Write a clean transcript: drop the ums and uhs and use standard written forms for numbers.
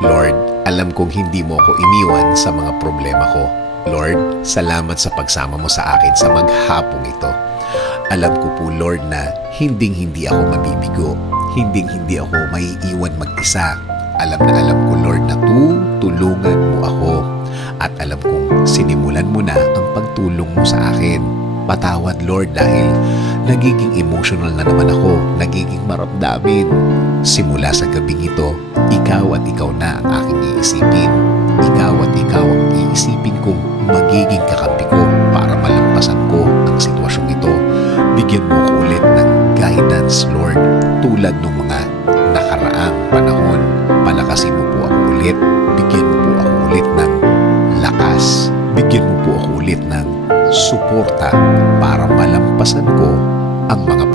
Lord, alam kong hindi mo ako iniwan sa mga problema ko. Lord, salamat sa pagsama mo sa akin sa maghapong ito. Alam ko po, Lord, na hinding-hindi ako mabibigo. Hinding-hindi ako maiiwan mag-isa. Alam ko, Lord, na tutulungan mo ako. At alam kong sinimulan mo na ang pagtulong mo sa akin. Patawad, Lord, dahil nagiging emotional na naman ako, nagiging maramdamin. Simula sa gabing ito, ikaw at ikaw na ang aking iisipin. Ikaw at ikaw ang iisipin kong magiging kakampi ko para malampasan ko ang sitwasyong ito. Bigyan mo ko ulit ng guidance, Lord, tulad ng mga nakaraang panahon. Palakasin mo po ako ulit. Bigyan mo po ako ulit ng lakas. Bigyan mo po ako ulit ng suporta para malampasan ko ang mga